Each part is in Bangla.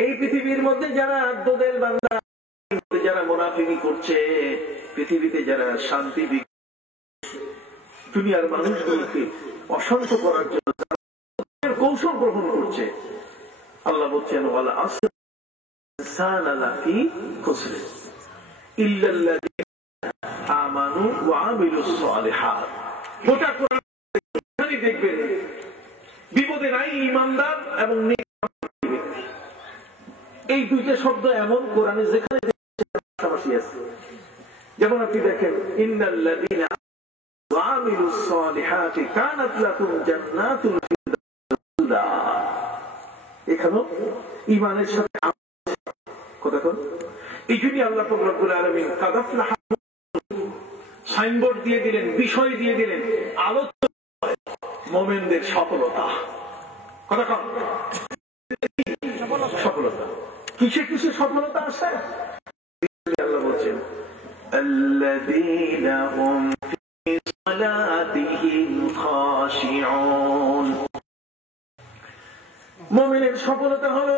এই পৃথিবীর মধ্যে যারা আব্দুল বান্দা, যারা মুনাফিকি করছে, পৃথিবীতে যারা শান্তি দুনিয়ার মানুষগুলোকে অশান্ত করার জন্য কৌশল গ্রহণ করছে, আল্লাহ বলছেন ওয়ালা আসর ইনসানা লাফি খুসর ইল্লাল্লাযিনা আমানু ওয়া আমিলুস সালিহাত। গোটা কোরআনে দেখবেন বিপদে নাই ঈমানদার এবং এই দুইটা শব্দ এমন কোরআনে যেখানে পাশাপাশি আছে। যেমন আপনি দেখেন ইন্নাল্লাযিনা ওয়া আমিলুস সালিহাতি কানাত লাকুম জান্নাতুল ফিরদাউস, এখানে ঈমানের সাথে কথা কোন। এই জন্য আল্লাহ পাক রব্বুল আলামিন কাদ আফলাহা সাইনবোর্ড দিয়ে দিলেন, বিষয় দিয়ে দিলেন, আলোচ্য মুমিনদের সফলতা। কথা কোন সফলতা কিসে কিসে সফলতা আসে? আল্লাহ বলছেন আল্লাযীনা হুম ফি সালাতিহিম খাশিউন। মুমিনের সফলতা হলো,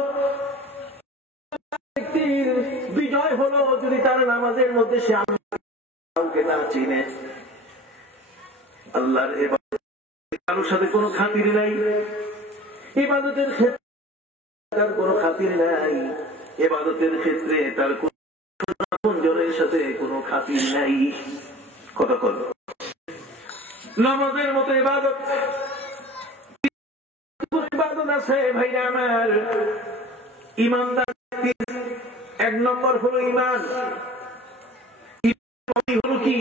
ব্যক্তির বিজয় হলো যদি তার নামাজের মধ্যে সে কাউকে না চিনে, আল্লাহর ইবাদত কারোর সাথে কোনো খাতির নাই, ইবাদতের ক্ষেত্রে তার কোনো খাতির নাই, ইবাদতের ক্ষেত্রে তার কোনজনের সাথে কোনো খাতির নাই। কথা কর নামাজের মতো ইবাদত আছে ভাইরা আমার। ইমানদার এক নম্বর হলো ইমান, হলো কি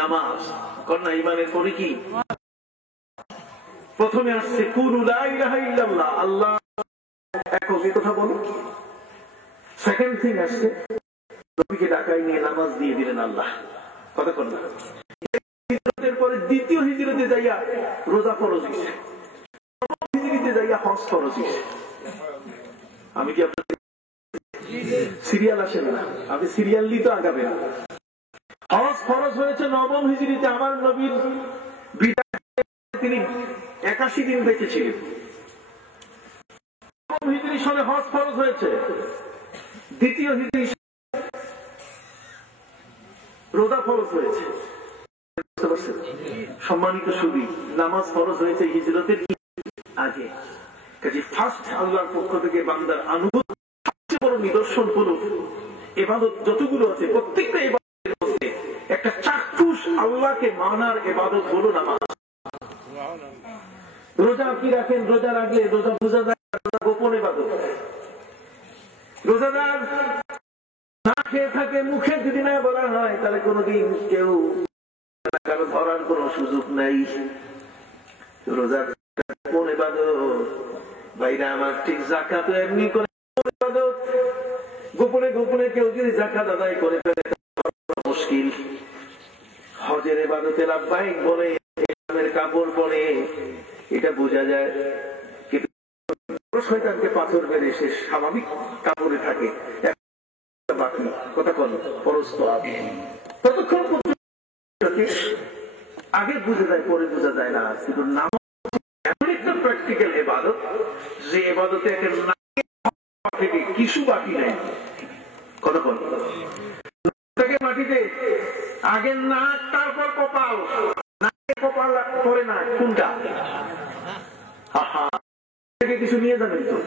নামাজ। কন্যা ইমানের পরে কি প্রথমে আসছে কুলু লা ইলাহা ইল্লাল্লাহ, আল্লাহ একক, এই কথা বলো। সেকেন্ড থিং আসছে নবীকে ডাকাই নিয়ে নামাজ দিয়ে দিলেন আল্লাহ। কথা কন্যা হিজরতের পরে দ্বিতীয় হিজরতে যাইয়া রোজা ফরজ হইছে, হিজরতে যাইয়া হজ ফরজ হইছে। আমি কি আপনাদের সিরিয়াল আসেন না, আপনি সিরিয়াল নিয়ে তো আগাবেন। হজ ফরজ হয়েছে নবম হিজরিতে, আমার নবীর বিদায় তিনি 81 দিন বেঁচে ছিলেন। নবম হিজরি সনে হজ ফরজ হয়েছে, দ্বিতীয় হিজরি রোজা ফরজ হয়েছে। সম্মানিত সুধী, নামাজ ফরজ হয়েছে হিজরতের আগে। কাজে ফার্স্ট আল্লাহর পক্ষ থেকে বান্দার আনুগত্য সবচেয়ে বড় নিদর্শন হলো ইবাদত যতগুলো আছে প্রত্যেকটা ইবাদতের মধ্যে একটা চাক্ষুষ আল্লাহকে মানার ইবাদত হলো নামাজ। রোজা কি রাখেন, রোজা রাখলে রোজা বোঝা যায় গোপন ইবাদত। রোজাদার না খেয়ে থাকে, মুখে যদি না বলা হয় তাহলে কোনোদিন কেউ কারো ধরার কোনো সুযোগ নাই। রোজার কোন ইবাদত ভাইরা আমার, ঠিক যাকাত এমনি করে ইবাদত। গোপনে গোপনে কেউ যদি যাকাত আদায় করে ফেলে মুশকিল। হজের ইবাদতে লাব্বাইক বলে, ইসলামের কাপড় পরে, এটা বোঝা যায়। কিন্তু শয়তানকে পাথর মেরে সে স্বাভাবিক কাপড়ে থাকে, বাকি কথা কন পরস্ত ততক্ষণ আগে বুঝে যায় পরে বোঝা যায় না। কিন্তু নাম এমন একটা প্র্যাকটিক্যাল ইবাদত যে ইবাদতে থেকে কিছু বাকি নেই। কথা বল, মাটিতে আগে নাক, তারপর কপাল, নাকে কপাল পরে না, কোনটা কিছু নিয়ে যাবেন তো?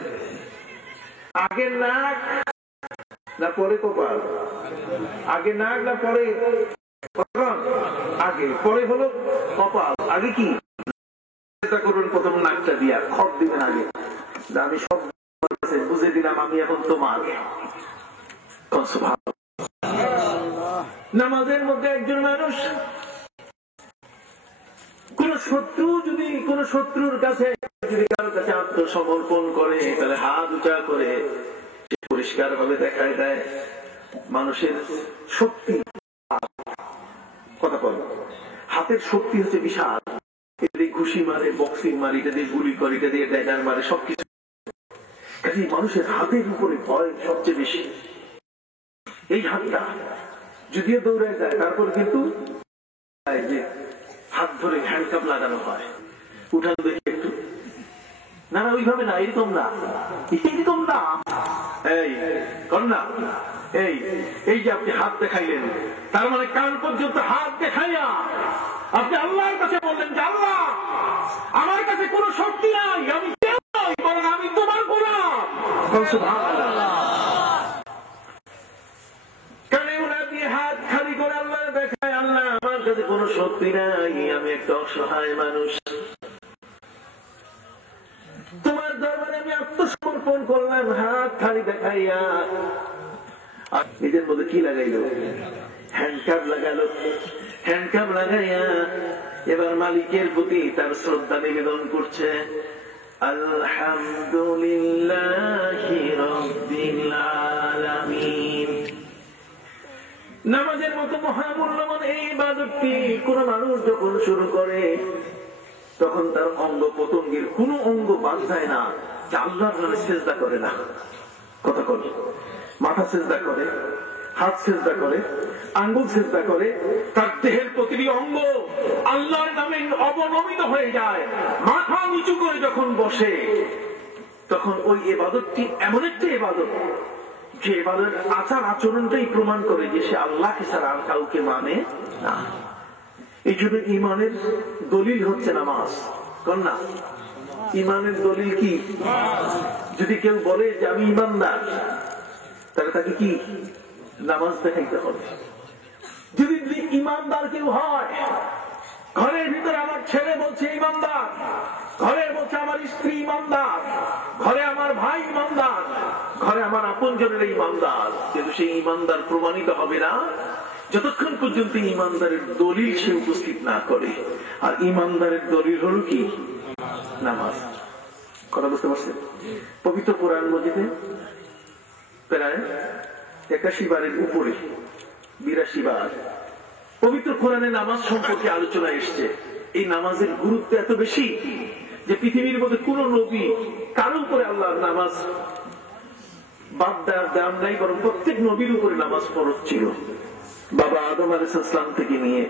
আগে নাক না পরে কপাল? আগে নাক না পরে? আগে, পরে হলো কপাল। আগে কি করবেন? প্রথম নাকটা দিয়া খত দিবেন আগে, আমি সব বুঝে দিলাম, আমি এখন তোমার। নামাজের মধ্যে একজন মানুষ কোন শত্রু যদি কোন শত্রুর কাছে যদি কারোর কাছে আত্মসমর্পণ করে, তাহলে হাত উঁচা করে পরিষ্কার ভাবে দেখায় দেয় মানুষের শক্তি। কথা বল, হাতের শক্তি হচ্ছে বিশাল। এটা দিয়ে ঘুষি মারে, বক্সিং মারে, এটা দিয়ে গুলি করে, এটা দিয়ে ড্যাগার মারে, সবকিছু। কাজে মানুষের হাতের উপরে ভয় সবচেয়ে বেশি। এই হাতটা যদিও দৌড়ায় যায়, তারপর কিন্তু যে হাত ধরে হ্যান্ডকাপ লাগানো হয়, উঠান দেখি একটু, না না ওইভাবে না, এরকম না, এরকম না, না? এই এই যে আপনি হাত দেখাইলেন, তার মানে কান পর্যন্ত হাত দেখাইয়া আপনি আল্লাহর কাছে বললেন যে আল্লাহ, আমার কাছে কোনো শক্তি নাই, আমি কেউ নই, বরং আমি তোমার গোলাম। সুবহানাল্লাহ। কানে উনা দিয়ে হাত খালি করে আল্লাহ দেখায়, আল্লাহ আমার কাছে কোনো শক্তি নাই, আমি একটা অসহায় মানুষ, তোমার দরবারে আমি আত্মসমর্পণ করলাম। হাত খালি দেখাইয়া নিজের মধ্যে কি লাগাইল? হ্যান্ডকাপ লাগালো। হ্যান্ডকাপ লাগাইয়া এবার মালিকের প্রতি তার শ্রদ্ধা নিবেদন করছে। আলহামদুলিল্লাহি রাব্বিল আলামিন। নামাজের মতো মহামূল্যবান এই ইবাদতটি কোন মানুষ যখন শুরু করে, তখন তার অঙ্গ প্রত্যঙ্গের কোন অঙ্গ বাদ যায় না যে আল্লাহর নামে সিজদা করে না। কথা বলি, মাথা সিজদা করে, হাত সিজদা করে, আঙ্গুল সিজদা করে, তার দেহের প্রতিটি অঙ্গ আল্লাহর নামে অবনমিত হয়ে যায়। মাথা নিচু করে যখন বসে, তখন ওই ইবাদতটি এমন একটা ইবাদত যে ইবাদতের আচার আচরণটাই প্রমাণ করে যে সে আল্লাহকে ছাড়া আর কাউকে মানে না। এই জন্য ইমানের দলিল হচ্ছে নামাজ। কন্যা, ইমানের দলিল কি? যদি কেউ বলে যে আমি ইমানদার, তাহলে তাকে কি নামাজ দেখাইতে হবে। যদি ইমানদার কেউ হয়, ঘরের ভিতরে আমার ছেলে বলছে ইমানদার, ঘরে বলছে আমার স্ত্রী ইমানদার, ঘরে আমার ভাই ইমানদার, ঘরে আমার আপনজনের ইমানদার, কিন্তু সেই ইমানদার প্রমাণিত হবে না যতক্ষণ পর্যন্ত ইমানদারের দলিল সে উপস্থিত না করে। আর ইমানদারের দলিল হলো কি? নামাজ। কথা বুঝতে পারছেন? পবিত্র কোরআন মজিদে প্রায় 81 বারের উপরে, 82 বার পবিত্র কোরআনে নামাজ সম্পর্কে আলোচনা এসছে। এই নামাজের গুরুত্ব এত বেশি যে পৃথিবীর মধ্যে কোন নবী কারো উপরে আল্লাহর নামাজ বাদ দেওয়ার নাই, বরং প্রত্যেক নবীর উপরে নামাজ ফরজ ছিল। বাবা আদম আলাইহিস সালাম থেকে নিয়ে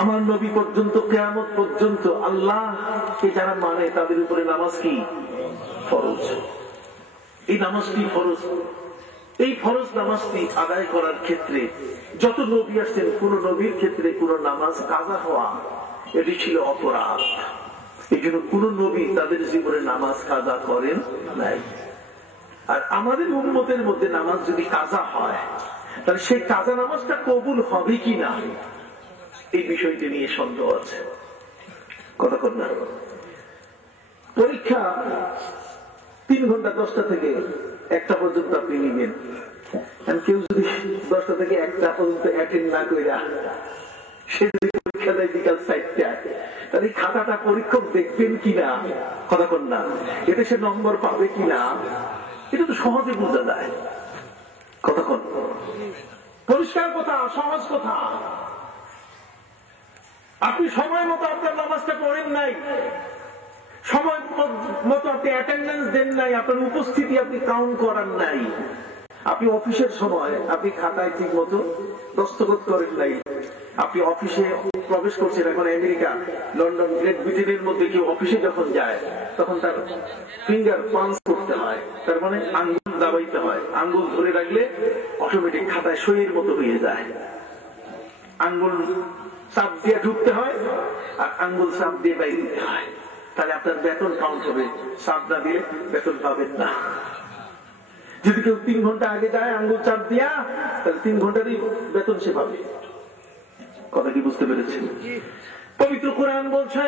আমার নবী পর্যন্ত, কিয়ামত পর্যন্ত আল্লাহকে যারা মানে তাদের উপরে নামাজ কি ফরজ। এই নামাজটি ফরজ। এই ফরজ নামাজটি আদায় করার ক্ষেত্রে যত নবী আসছেন, কোন নবীর ক্ষেত্রে কোন নামাজ কাজা হওয়া এটি ছিল অপরাধ। এই জন্য কোন নবী তাদের জীবনে নামাজ কাজা করেন নাই। আর আমাদের উম্মতের মধ্যে নামাজ যদি কাজা হয়, তাহলে সেই কাজা নামাজটা কবুল হবে কিনা এই বিষয়টি নিয়ে সন্দেহ আছে। কথা কর না? পরীক্ষা 3 ঘন্টা 10টা থেকে 1টা পর্যন্ত আপনি নিবেন। কেউ যদি 10টা থেকে 1টা পর্যন্ত অ্যাটেন্ড না কইরা সে যদি পরীক্ষা দেয় বিকাল 4টায়, তাহলে খাতাটা পরীক্ষক দেখবেন কিনা? কথা কর না? এতে সে নম্বর পাবে কিনা? এটা তো সহজে বোঝা যায়। কথা কর, পরিষ্কার কথা, সহজ কথা। আপনি সময় মতো আপনার নামাজটা পড়েন নাই, সময় মতো আপনি অ্যাটেন্ডেন্স দেন নাই, আপনার উপস্থিতি আপনি কাউন্ট করার নাই, আপনি অফিসের সময় আপনি খাতায় ঠিক মতো দস্তখত করেন নাই, আপনি অফিসে প্রবেশ করছেন। এখন আমেরিকা, লন্ডন, গ্রেট ব্রিটেনের মধ্যে কেউ অফিসে যখন যায়, তখন তার ফিঙ্গার পাঞ্চ করতে হয়, তার মানে আঙ্গুল দাবাইতে হয়। আঙ্গুল ধরে রাখলে অটোমেটিক খাতায় সইয়ের মতো হয়ে যায়। আঙ্গুল চাপ দিয়ে ঢুকতে হয় আর আঙ্গুল চাপ দিয়ে বাইরে দিতে হয়, তাহলে আপনার বেতন কাউন্ট হবে। চাপ না দিয়ে বেতন পাবেন না। যদি কেউ 3 ঘন্টা আগে যায় আঙ্গুল চাপ দিয়া, তাহলে 3 ঘন্টারই বেতন সে পাবে। কথা কি বুঝতে পেরেছেন? পবিত্র কোরআন বলছে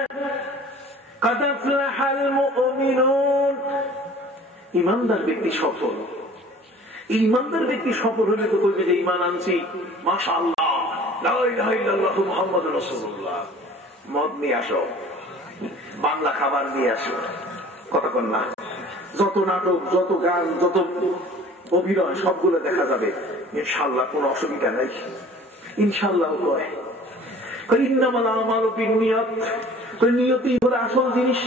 কাদ আফলাহাল মুমিনুন, ঈমানদার ব্যক্তি সফল। ঈমানদার ব্যক্তি সফল হলে তো কইবে যে ঈমান আনছি, মাশাআল্লাহ, লা ইলাহা ইল্লাল্লাহ মুহাম্মাদুর রাসূলুল্লাহ। মদ নিয়ে আসো, বাংলা খাবার নিয়ে আসো। কথা কন না? যত নাটক, যত গান, যত অভিনয় সবগুলো দেখা যাবে, ইনশাআল্লাহ কোনো অসুবিধা নাই। ইনশাআল্লাহ কয় ইন্নামাল আমালু বিন্নিয়াত, নিয়তই হলো আসল জিনিস।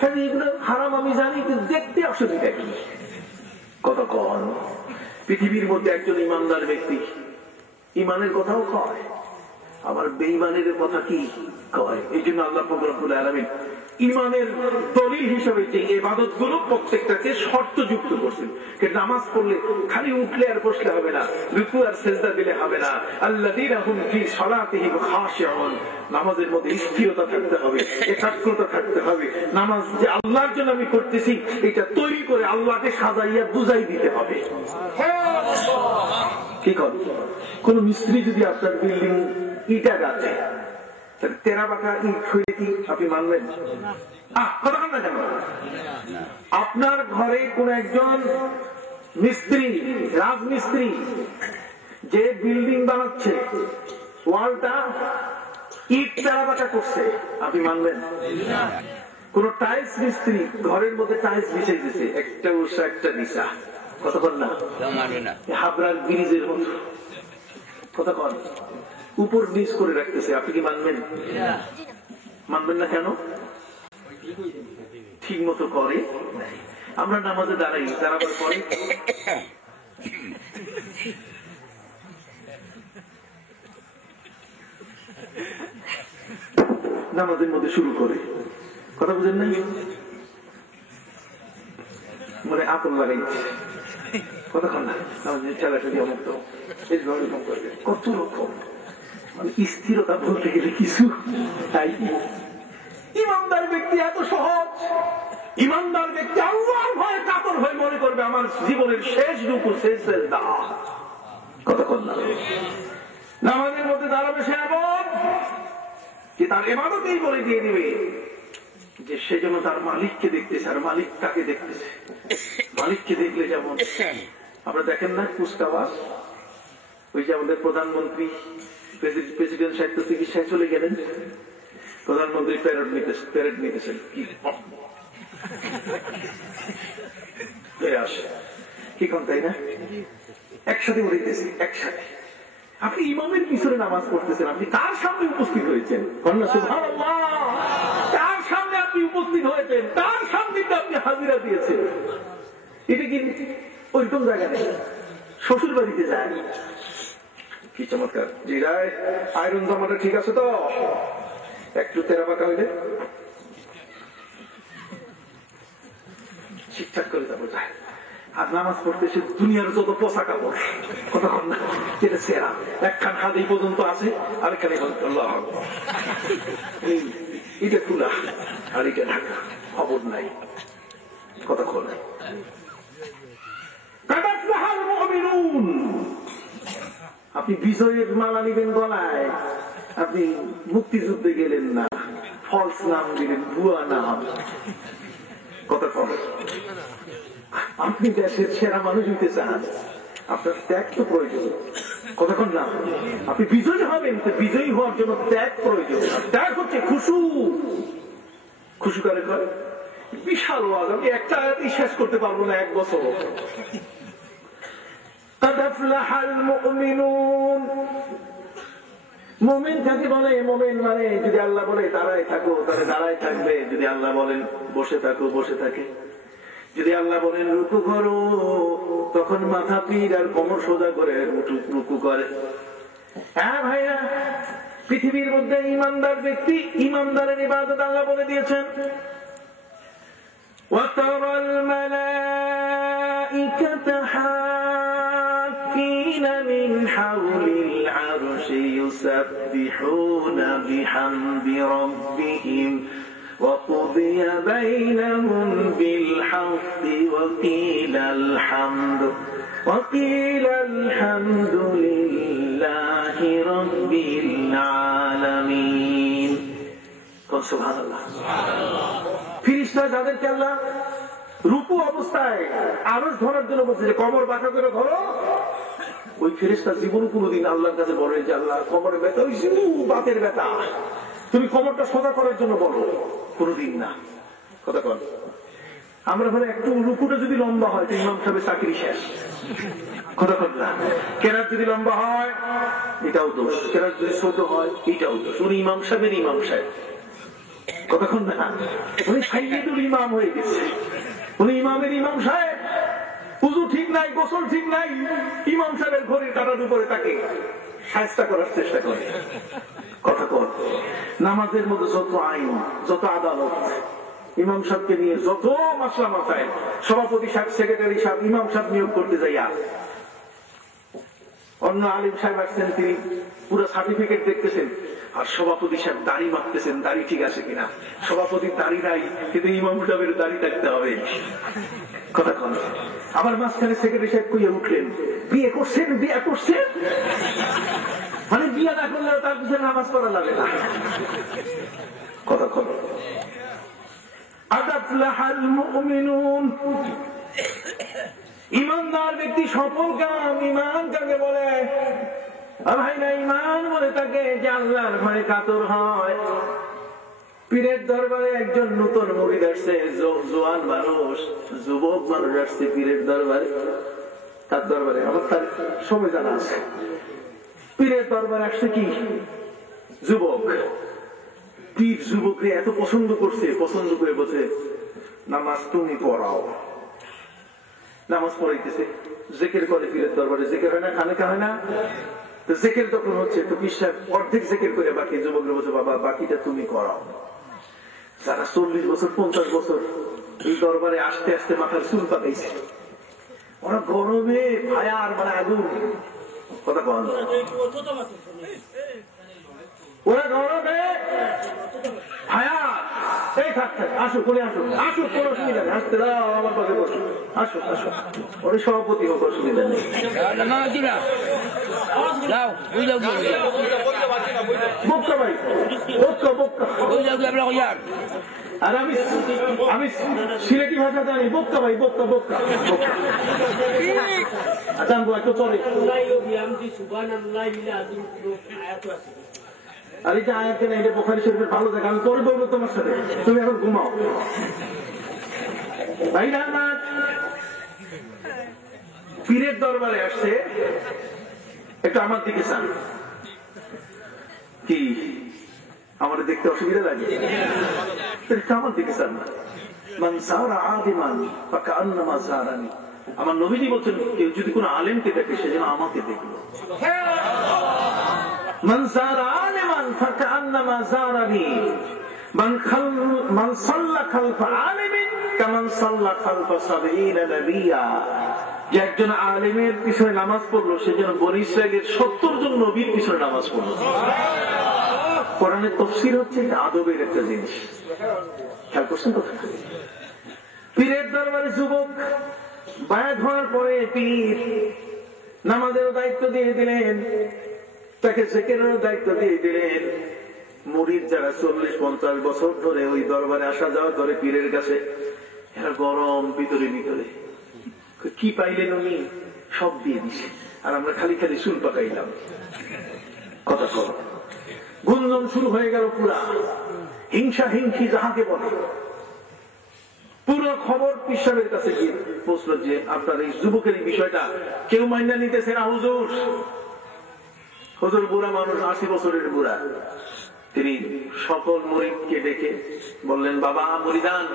কারণ এগুলো হারাম আমি জানি, কিন্তু দেখতে অসুবিধা কি? কথা কন? পৃথিবীর মধ্যে একজন ইমানদার ব্যক্তি ইমানের কথাও কয়, আবার বেঈমানের কথা কি কয়। এই জন্য আল্লাহ পাক রব্বুল আলামিন ইমানের দলিল হিসেবে যে ইবাদত গুলো প্রত্যেকটাকে শর্ত যুক্ত করছেন। নামাজ পড়লে খালি উঠলে আর বসলে হবে না, রুকু আর সিজদা দিলে হবে না। আল্লাযীনা হুম ফি সালাতিহিম খাশিউন, নামাজের মধ্যে স্থিরতা থাকতে হবে, একাগ্রতা থাকতে হবে। নামাজ যে আল্লাহর জন্য আমি করতেছি এটা তৈরি করে আল্লাহকে সাজাইয়া বুঝাই দিতে হবে। কি করেন? কোন মিস্ত্রি যদি আপনার বিল্ডিং ইটা গাছে তেরা বাঁকা ইট হয়ে কি আপনি মানবেন? আপনার ঘরে কোন একজন মিস্ত্রি, রাজমিস্ত্রি যে বিল্ডিং বানাচ্ছে, ওয়ালটা ইট তেরা বাঁকা করছে, আপনি মানবেন? কোন টাইলস মিস্ত্রি ঘরের মধ্যে টাইলস বিছিয়ে দিচ্ছে, একটা উষা একটা নিশা, কতক্ষণ না হাবড়ার ব্রিজের মতো, কতক্ষণ উপর নিচ করে রাখতেছে, আপনি কি মানবেন? মানবেন না কেন? ঠিক মতো করে। আমরা নামাজে দাঁড়াই, দাঁড়াবার পরে নামাজের মধ্যে শুরু করে, কথা বুঝেন নাই? মানে আপন লাগাইছে, কতক্ষণ না চালাচালি অমুক্ত করবে, কত রকম মানে স্থিরতা বলতে গেলে কিছু তাই। ইমানদার ব্যক্তি এত সহজ, ইমানদার ব্যক্তি আল্লাহর ভয়ে কাতর হয়ে মনে করবে আমার জীবনের শেষ রূপ শেষ দাও, কতক্ষণ না নামাজের মধ্যে দাঁড়াবে সে এমন যে তার ইবাদতেই বলে দিয়ে দিবে যে সে যেন তার মালিককে দেখতেছে আর মালিক তাকে দেখতেছে। মালিককে দেখলে যেমন আমরা দেখেন না কুচকাওয়াজ, ওই যে আমাদের প্রধানমন্ত্রী প্রেসিডেন্ট সাহিত্য চিকিৎসায় চলে গেলেন, প্রধানমন্ত্রী প্যারেড নিতেছেন, কি কন তাই না? একসাথে উড়িতেছে, একসাথে। আপনি ইমামের পিছনে নামাজ পড়তেছেন, আপনি কার সামনে উপস্থিত হয়েছেন? কার সামনে আপনি উপস্থিত হয়েছেন, কার সামনে আপনি হাজিরা দিয়েছেন? এটা কি ওইরকম জায়গা নেই, শ্বশুর বাড়িতে যায়। কি চমৎকার! জি রায়, আয়রন জামাটা ঠিক আছে তো? একটু তেরা বাঁকা হইলে ঠিকঠাক করে যাবো যায়। আর নামাজ পড়তে সে দুনিয়ার যত পোশা কাপড়, কতক্ষণ না যেটা সেরা, একখান হাত এই পর্যন্ত আছে, আরেকখানে এটা খোলা আর এটা ঢাকা, খবর নাই, কতক্ষণ। আপনি বিজয়ের মালা নিবেন গলায়, আপনি মুক্তিযুদ্ধে গেলেন না, ফলস নাম দিলেন, ভুয়া নাম, কতক্ষণ। আপনি দেশের সেরা মানুষ হইতে চান, আপনার ত্যাগ তো প্রয়োজন, কতক্ষণ না। আপনি বিজয়ী হবেন, বিজয়ী হওয়ার জন্য ত্যাগ প্রয়োজন। ত্যাগ হচ্ছে খুশু, খুশু কারে করে বিশাল ওয়াজ, আমি একটা শেষ করতে পারবো না এক বছর। মুমিন কাকে বলে? মুমিন মানে যদি আল্লাহ বলে দাঁড়ায় থাকো তাহলে দাঁড়ায় থাকবে, যদি আল্লাহ বলেন বসে থাকো বসে থাকে, যদি আল্লাহ বলেন রুকু করো তখন মাথা পিঠ আর কোমর সোজা করে রুকু করে। হ্যাঁ ভাইয়া, পৃথিবীর মধ্যে ইমানদার ব্যক্তি, ইমানদারের ইবাদত আল্লাহ বলে দিয়েছেন। وَتَرَى الْمَلَائِكَةَ حَافِّينَ مِنْ حَوْلِ الْعَرْشِ يُسَبِّحُونَ بِحَمْدِ رَبِّهِمْ وَقُضِيَ بَيْنَهُمْ بِالْحَقِّ وَقِيلَ الْحَمْدُ لِلَّهِ رَبِّ الْعَالَمِينَ। সুবহানাল্লাহ। ফেরেশতা যাদেরকে আল্লাহ রুকু অবস্থায় আরশ ধরার জন্য বলছে যে কোমর বাঁকা করে ধরো, ওই ফেরেশতা জীবন কোনোদিন আল্লাহর কাছে বলে যে আল্লাহ কোমরে ব্যথা হয়েছে, বাতের ব্যথা, তুমি কোমরটা সোজা করার জন্য বলো, কোনোদিন না। কথা কন, আমরা বলে একটু রুকুটা যদি লম্বা হয় তো ইমাম সাহেবের চাকরি শেষ, কথা কন না। কেরাত যদি লম্বা হয় এটাও দোষ, কেরাত যদি ছোট হয় এটাও দোষ। উনি ইমাম সাহেবের ইমাম সাহেব, কতক্ষণ না, উনি সাইয়্যিদুল ইমাম হয়ে গেছে, উনি ইমামের ইমাম সাহেব। উযু ঠিক না নাই, গোসল ঠিক নাই, ইমাম সাহেবের ঘড়ির কাটার উপরে তাকে শায়েস্তা করার চেষ্টা করে। কথা কর, নামাজের মধ্যে যত আইন, যত আদালত, ইমাম সাহেবকে নিয়ে যত মাসলা মাথায়, সভাপতি সাহেব, সেক্রেটারি সাহেব, ইমাম সাহেব নিয়োগ করতে যাইয়া অন্য আলিম সাহেব আসছেন, তিনি পুরো সার্টিফিকেট দেখতেছেন, আর সভাপতি সাহেব দাড়ি মারতেছেন, দাড়ি ঠিক আছে কিনা। সভাপতির দাড়ি নাই, কিন্তু ইমাম সাহেবের দাড়ি থাকতে হবে। কথা কন। আবার মাঝখানে সেক্রেটারি সাহেব কইয়া উঠলেন, বিয়ে করছেন, বিয়ে করছেন, মানে বিয়ে না করলেও তার পিছনে নামাজ পড়া লাগে না। কথা কন। আদাফলাহাল মুমিনুন, ইমানদার ব্যক্তি সফল কাম। ইমান কাকে বলে? ভাই না, ইমান বলে তাকে যে আল্লাহর ভয়ে কাতর হয়। পীরের দরবারে একজন নতুন মুরিদ আসছে, জোয়ান মানুষ, যুবক মানুষ আসছে পীরের দরবারে। তার দরবারে আমার তার সময় জানা আছে। পীরের দরবারে আসছে কি যুবক। পীর যুবকরে এত পছন্দ করছে, পছন্দ করে বলছে, নামাজ তুমি পড়াও। নামাজ পড়াইতেছে, জিকির করে পীরের দরবারে। জিকির হয় না, খানেকা হয় না? জিকির যখন হচ্ছে তো পীর সাহেব অর্ধেক জিকির করে বাকি যুবকরা বলছে, বাবা বাকিটা তুমি করাও। যারা 40 বছর 50 বছর এই দরবারে আসতে আসতে মাথার চুল পাকাইছে, ওরা গরমে ভায়ার মানে আগুন। কথা বল, ওরা গরমে ভায়া। এই থাক থাক, আসো করে আসো, আসো, কোনো অসুবিধা নেই, আসতে দাও, আমার পাশে বসো, আসো আসো। ওরে সভাপতি হোক, অসুবিধা নেই। বক্কা ভাই, বক্কা বক্কা। আর আমি সিলেটি ভাষা জানি, বক্কা ভাই, বক্কা বক্কা জানবো একটু চলে। আর এই যে আয়াত না, এটা বুখারী শরীফের ভালো জায়গা, আমি পরে বলবো তোমার সাথে, তুমি এখন ঘুমাও। ভাই না, পীরের দরবারে আসছে, একটু আমার দিকে চান। কি আমার দেখতে অসুবিধা লাগে? আমার দিকে চান না। মান সারা আদিমান ফাকান্নামা সারানি। আমার নবীজি বলছেন, কেউ যদি কোনো আলেমকে দেখে সে যেন আমাকে দেখলো। মান সারা আলিমান ফাকান্নামা সারানি। মান সাল্লা খালফা আলিমিন কামান সাল্লা খালফা 70 নবিয়্যা। যে একজন আলেমের পিছনে নামাজ পড়লো, সে যেন বনী ইসরাইলের 70 জন নবীর পিছনে নামাজ পড়লো। কোরআনের তাফসীর হচ্ছে এটা আদবের একটা জিনিস। খেয়াল করছেন কথা? পীরের দরবারে যুবক বায়াত হওয়ার পরে পীর নামাজেরও দায়িত্ব দিয়ে দিলেন, তাকে জিকিরেরও দায়িত্ব দিয়ে দিলেন। মুরিদ যারা 40-50 বছর ধরে ওই দরবারে আসা যাওয়া করে পীরের কাছে, এরা গরম ভিতরে ভিতরে, কি পাইলেন উনি? সব দিয়ে দিছে, আর আমরা খালি খালি চুল পাকাইলাম। কথা কর। গুঞ্জন শুরু হয়ে গেল, পুরা হিংসা হিংসি যাহাকে বলে। পুরো খবর পীর সাহেবের কাছে গিয়ে পৌঁছল যে আপনার এই যুবকের এই বিষয়টা কেউ মাইনা নিতেছে না হুজুর। হুজুর বুড়া মানুষ, 80 বছরের বুড়া। তিনি সকল মুরিদকে ডেকে বললেন, বাবা মুরিদান।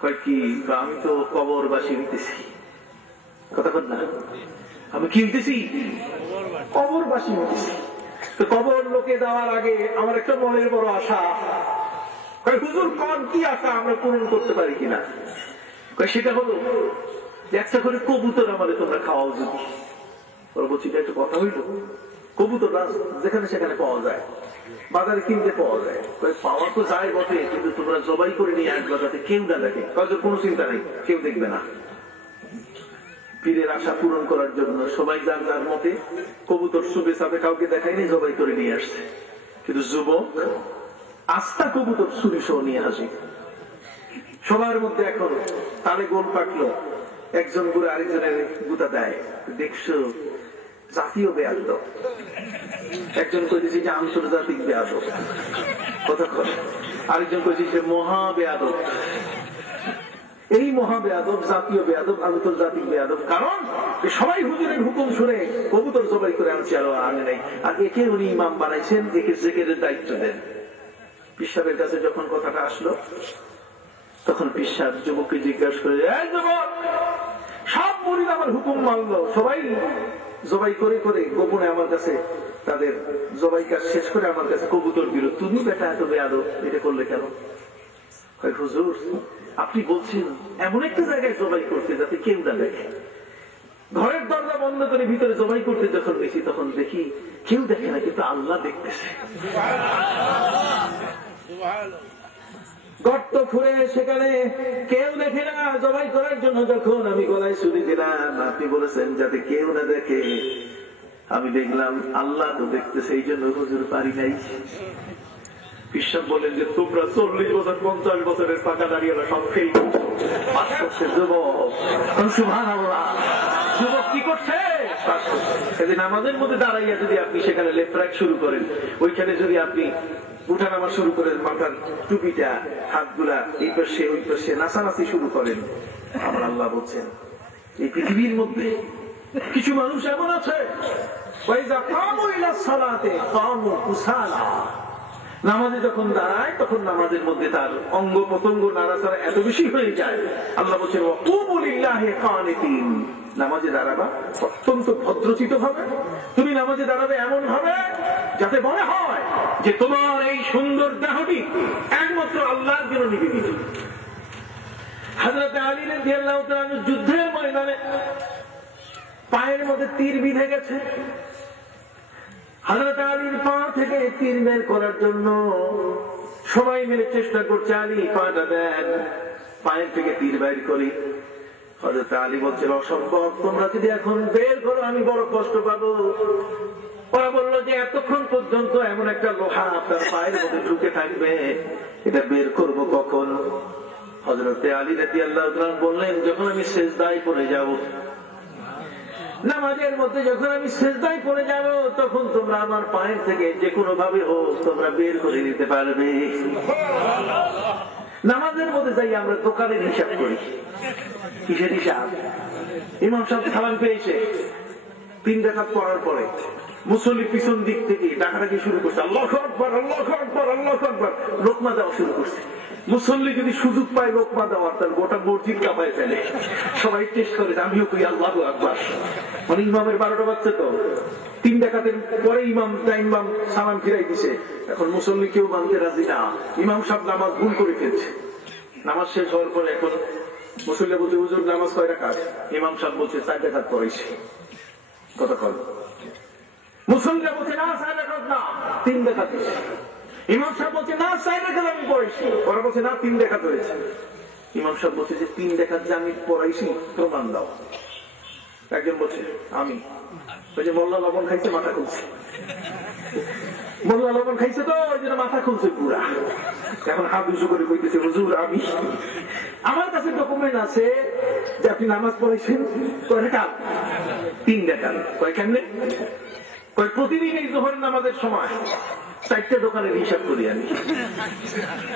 কয় কি? আমি তো কবরবাসী হইতেছি। কথা বল না, আমি কি হইতেছি? কবরবাসী হইতেছি। কবর লোকে যাওয়ার আগে আমার একটা মনের বড় আশা। হুজুর কোন কি আশা আমরা পূরণ করতে পারি কিনা? সেটা হলো একটা করে কবুতর আমাদের তোমরা খাওয়াও। যদি পরবর্তীটা একটা কথা হইল, কবুতর যেখানে সেখানে পাওয়া যায়, বাজারে কিনতে পাওয়া যায়। পাওয়া তো যায় বটে, কিন্তু তোমরা জবাই করে নিয়ে আসবা যাতে কেউ না দেখে। কোনো চিন্তা নেই, কেউ দেখবে না। পীরের আশা পূরণ করার জন্য সবাই যার যার মতে কবুতর সুবে সাপে কাউকে দেখায়নি, জবাই করে নিয়ে আসছে। কিন্তু যুবক আস্থা কবুতর ছুরি সহ নিয়ে আসে। সবার মধ্যে এখন তালে গোল পাকলো, একজন গুড়া আরেকজনের গুতা দেয়। দেখছো জাতীয় বেয়াদব, একজন কইতেছে যে আন্তর্জাতিক বেয়াদব। কথা কয়। আরেকজন কইছে যে মহা বেয়াদব। এই মহা বেয়াদব, জাতীয় বেয়াদব, আন্তর্জাতিক বেয়াদব। কারণ সবাই হুজুরের হুকুম শুনে কবুতর জবাই করে আনছে, আর আনে নাই। আর একে উনি ইমাম বানাইছেন, একে জিকিরের দায়িত্ব দেন। পীর সাহেবের কাছে যখন কথাটা আসলো, তখন পীর সাহেব যুবককে জিজ্ঞাসা করে, এই যুবক, সব মুরিদ আমার আমার হুকুম মানলো, সবাই জবাই করে করে গোপনে আমার কাছে তাদের জবাই কাজ শেষ করে আমার কাছে কবুতর দিল। তুমি বেটা এত বেয়াদব, এটা করলে কেন? হুজুর আপনি বলছেন এমন একটা জায়গায় জবাই করতে যাতে কেউ না দেখে। ঘরের দরজা বন্ধ করে ভিতরে জবাই করতে যখন গেছি তখন দেখি কেউ দেখে না, কিন্তু আল্লাহ দেখতেছে। গর্ত খুঁড়ে সেখানে কেউ দেখে না জবাই করার জন্য যখন আমি গলায় ছুরি দিলাম, আপনি বলেছেন যাতে কেউ না দেখে। আমি দেখলাম আল্লাহ তো দেখতেছে, এই জন্য হুজুর পারি নাই। বিশ্বাস বলেন যে তোমরা 40 বছর 50 বছরের পাকা দাঁড়িয়ে সব ফেল করছে। যুবক কি করছে? সেদিন আমাদের মধ্যে দাঁড়াইয়া যদি আপনি সেখানে লেফট রাইট শুরু করেন, ওইখানে যদি আপনি উঠানামা শুরু করেন, মাথার টুপিটা হাতগুলা এই পাশে ওই পাশে নাচানাচি শুরু করেন, আমার আল্লাহ বলছেন এই পৃথিবীর মধ্যে কিছু মানুষ এমন আছে নামাজে যখন দাঁড়ায় তখন নামাজের মধ্যে তার অঙ্গ প্রত্যঙ্গ নাড়াচাড়া এত বেশি হয়ে যায়। আল্লাহ বলছেন নামাজে দাঁড়াবা অত্যন্ত ভদ্রচিত হবে, তুমি নামাজে দাঁড়াবে এমন ভাবে যাতে মনে হয় যে তোমার এই সুন্দর দেহটি একমাত্র আল্লাহর জন্য নিবেদিত। হযরত আলী রাদিয়াল্লাহু তাআলা যুদ্ধের ময়দানে পায়ের মধ্যে তীর বিঁধে গেছে। হযরত আলীর পা থেকে তীর বের করার জন্য সবাই মিলে চেষ্টা করছে, আলী পাটা দেন, পায়ের থেকে তীর বের করি। হযরত আলী বলছেন অসম্ভব, তোমরা যদি এখন বের করো আমি বড় কষ্ট পাবো। ওরা বললো যে এতক্ষণ পর্যন্ত এমন একটা লোহা আপনার পায়ের মধ্যে ঢুকে থাকবে, এটা বের করবো কখন? হযরত আলী রাদিয়াল্লাহু তাআলা বললেন যখন আমি সিজদায় পড়ে যাব, নামাজের মধ্যে যখন আমি সিজদায় পড়ে যাব, তখন তোমরা আমার পায়ের থেকে যে কোনো ভাবে হোক তোমরা বের করে নিতে পারবে। নামাজের মধ্যে যাই আমরা দোকানের হিসাব করি। কিসের হিসাব? ইমাম সাহেব সালাম পেয়েছে, 3 রাকাত পড়ার পরে মুসল্লি পিছন দিক থেকে ডাকাডাকি শুরু করছে, আল্লাহু আকবার আল্লাহু আকবার আল্লাহু আকবার, লোকমা দেওয়া শুরু করছে। মুসল্লি যদি সুযোগ পায় লোকমা দেওয়ার, তার গোটা মসজিদ কাঁপায় ফেলে। সবাই টেস্ট করে, আমিও কই আল্লাহু আকবার। মানে ইমামের 12টা বাজছে তো, 3 রাকাতের পরে ইমাম সালাম ফিরাই দিছে। এখন মুসল্লি কেউ মানতে রাজি না, ইমাম সাহেব নামাজ ভুল করে ফেলছে। নামাজ শেষ হওয়ার পরে এখন মুসল্লি বলছে হুজুর নামাজ কয় রাকাত? ইমাম সাহেব বলছে 4 রাকাত পড়াইছে। কতক্ষণ? মুসল্লি বলছে না 4 রাকাত না 3 রাকাত। ইমাম সাহেব বলছে না 4 রাকাত আমি পড়াইছি। ওরা বলছে না 3 রাকাত হয়েছে। ইমাম সাহেব বলছে যে 3 রাকাত যে আমি পড়াইছি প্রমাণ দাও। একজন বলছে আমি। ওই যে মোল্লা লবণ খাইছে মাথা খুলছে, মোল্লা লবণ খাইছে তো ওই জন্য মাথা খুলছে পুরা। এখন হাত উঁচু করে কইতেছে হুজুর আমি, আমার কাছে ডকুমেন্ট আছে যে আপনি নামাজ পড়েছেন কয় রাকাত? 3 রাকাত। কয় কেমনে? কয় প্রতিদিন এই যোহর নামাজের সময় 4টা দোকানের হিসাব করি আমি,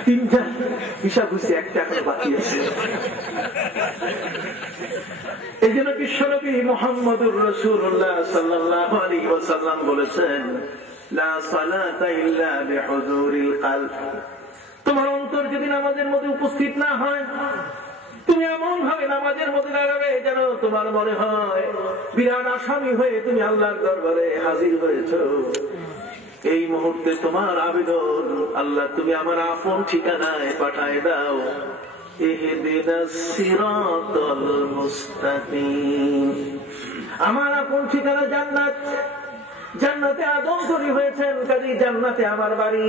3টা হিসাব হচ্ছে, 1টা এখন বাকি আছে। এই জন্য বিশ্বনবী মুহাম্মদুর রাসূলুল্লাহ সাল্লাল্লাহু আলাইহি ওয়াসাল্লাম বলেছেন লা সালাতা ইল্লা বিহুজুরিল কলব। তোমার অন্তর যদি নামাজের মধ্যে উপস্থিত না হয়, তুমি এমন ভাবে নামাজের মধ্যে দাঁড়াবে যেন তোমার মনে হয় বিরাট আসামি হয়ে তুমি আল্লাহর দরবারে হাজির হয়েছো। এই মুহূর্তে তোমার আবেদন, আল্লাহ তুমি আমার আপন ঠিকানায় পাঠায় দাও। ইহদিনাস সিরাতাল মুস্তাকিম। আমার আপন ঠিকানা জান্নাত। জান্নাতে আদম তৈরি হয়েছেন, কাজেই জান্নাতে আমার বাড়ি।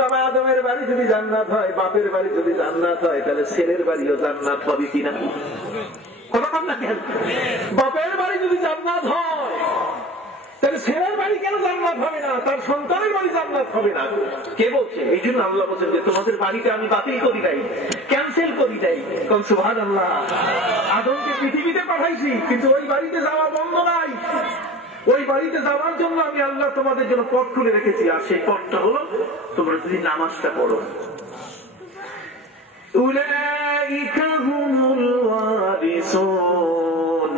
বাবা আদমের বাড়ি যদি জান্নাত হয়, বাপের বাড়ি যদি জান্নাত হয়, তাহলে ছেলের বাড়িও জান্নাত হবে কিনা? কথা বল না কেন? বাপের বাড়ি যদি জান্নাত হয়, তাহলে ছেলের বাড়ি কেন জান্নাত হবে না? তার সন্তানের বাড়ি জান্নাত হবে না? কে বলছে? এই জন্য আল্লাহ বলছেন যে তোমাদের বাড়িতে আমি বাতিল করি নাই, ক্যান্সেল করি নাই। কারণ সুবহানাল্লাহ, আদমকে পৃথিবীতে পাঠাইছি, কিন্তু ওই বাড়িতে যাওয়া বন্ধ নাই। ওই বাড়িতে যাওয়ার জন্য আমি আল্লাহ তোমাদের জন্য পথ খুলে রেখেছি। আর সেই পথটা হলো তোমরা যদি নামাজটা পড়ো। উলাইকা হুমুল ওয়ারিসুন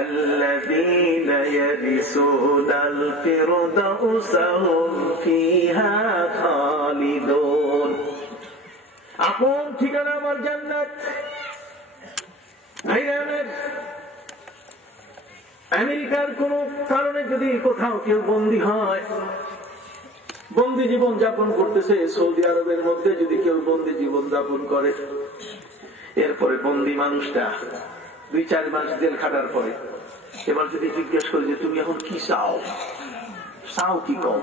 আল্লাযীনা ইয়ারিসুনাল ফিরদাউসা হুম ফিহা খালিদুন। আপন ঠিকানা আমার জান্নাত। ভাইরা আমেরিকার কোন কারণে যদি কোথাও কেউ বন্দী হয়, বন্দী জীবন যাপন করতেছে, সৌদি আরবের মধ্যে যদি কেউ বন্দী জীবন যাপন করে, এরপরে বন্দী মানুষটা 2-4 মাস জেল খাটার পরে এবার যদি জিজ্ঞেস করে যে তুমি এখন কি চাও, চাও কি কম,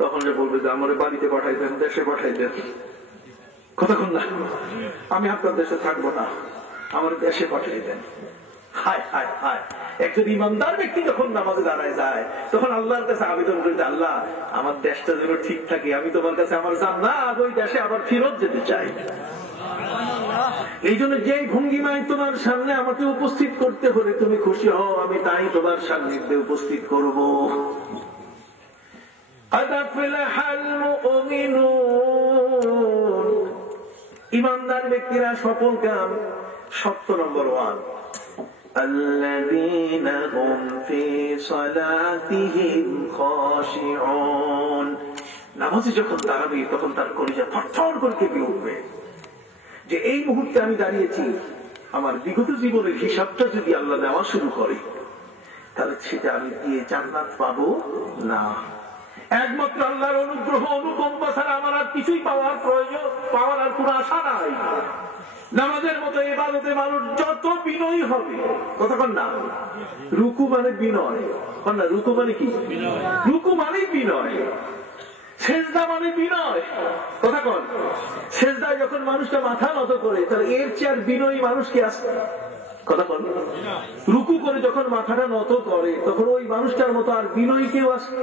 তখন যে বলবে যে আমার বাড়িতে পাঠাই দেন, দেশে পাঠাই দেন। কতক্ষণ না, আমি আপনার দেশে থাকবো না, আমার দেশে পাঠিয়ে দেন। হায় হায় হায়, একজন ইমানদার ব্যক্তি যখন নামাজে দাঁড়ায় যায় তখন আল্লাহর কাছে আবেদন করে, আল্লাহ আমার দেশটা যেন ঠিক থাকে, আমি তোমার কাছে আমার জান্নাত ওই দেশে আবার ফেরত যেতে চাই। এই জন্য যে ভঙ্গিমায় তোমার সামনে আমাকে উপস্থিত করতে হলে তুমি খুশি হও, আমি তাই তোমার সান্নিধ্যে উপস্থিত করবো। ইমানদার ব্যক্তিরা সফল কাম। 7 নম্বর 1, الذين هم في صلاتهم خاشعون। নামাজে যখন দাঁড়াবে তখন তার কলিজা থরথর করে কেঁপে উঠবে যে এই মুহূর্তে আমি দাঁড়িয়েছি, আমার বিগত জীবনের হিসাবটা যদি আল্লাহ নেওয়া শুরু করে তাহলে সেটা আমি দিয়ে জান্নাত পাবো না। একমাত্র আল্লাহর অনুগ্রহ অনুকম্পা ছাড়া আমার আর কিছুই পাওয়ার প্রয়োজন, পাওয়ার আর কোন আশা নাই। নামাজের মতো ইবাদতে মানুষ যত বিনয়ী হবে, কতক্ষণ না, রুকু মানে বিনয়, না রুকু মানে কি, রুকু মানে বিনয়, সেজদা মানে বিনয়, কতক্ষণ, সেজদায় যখন মানুষটা মাথা নত করে তাহলে এর চেয়ে আর বিনয়ী মানুষ কি আছে, কতক্ষণ, রুকু করে যখন মাথাটা নত করে তখন ওই মানুষটার মতো আর বিনয়ী কেউ আসে।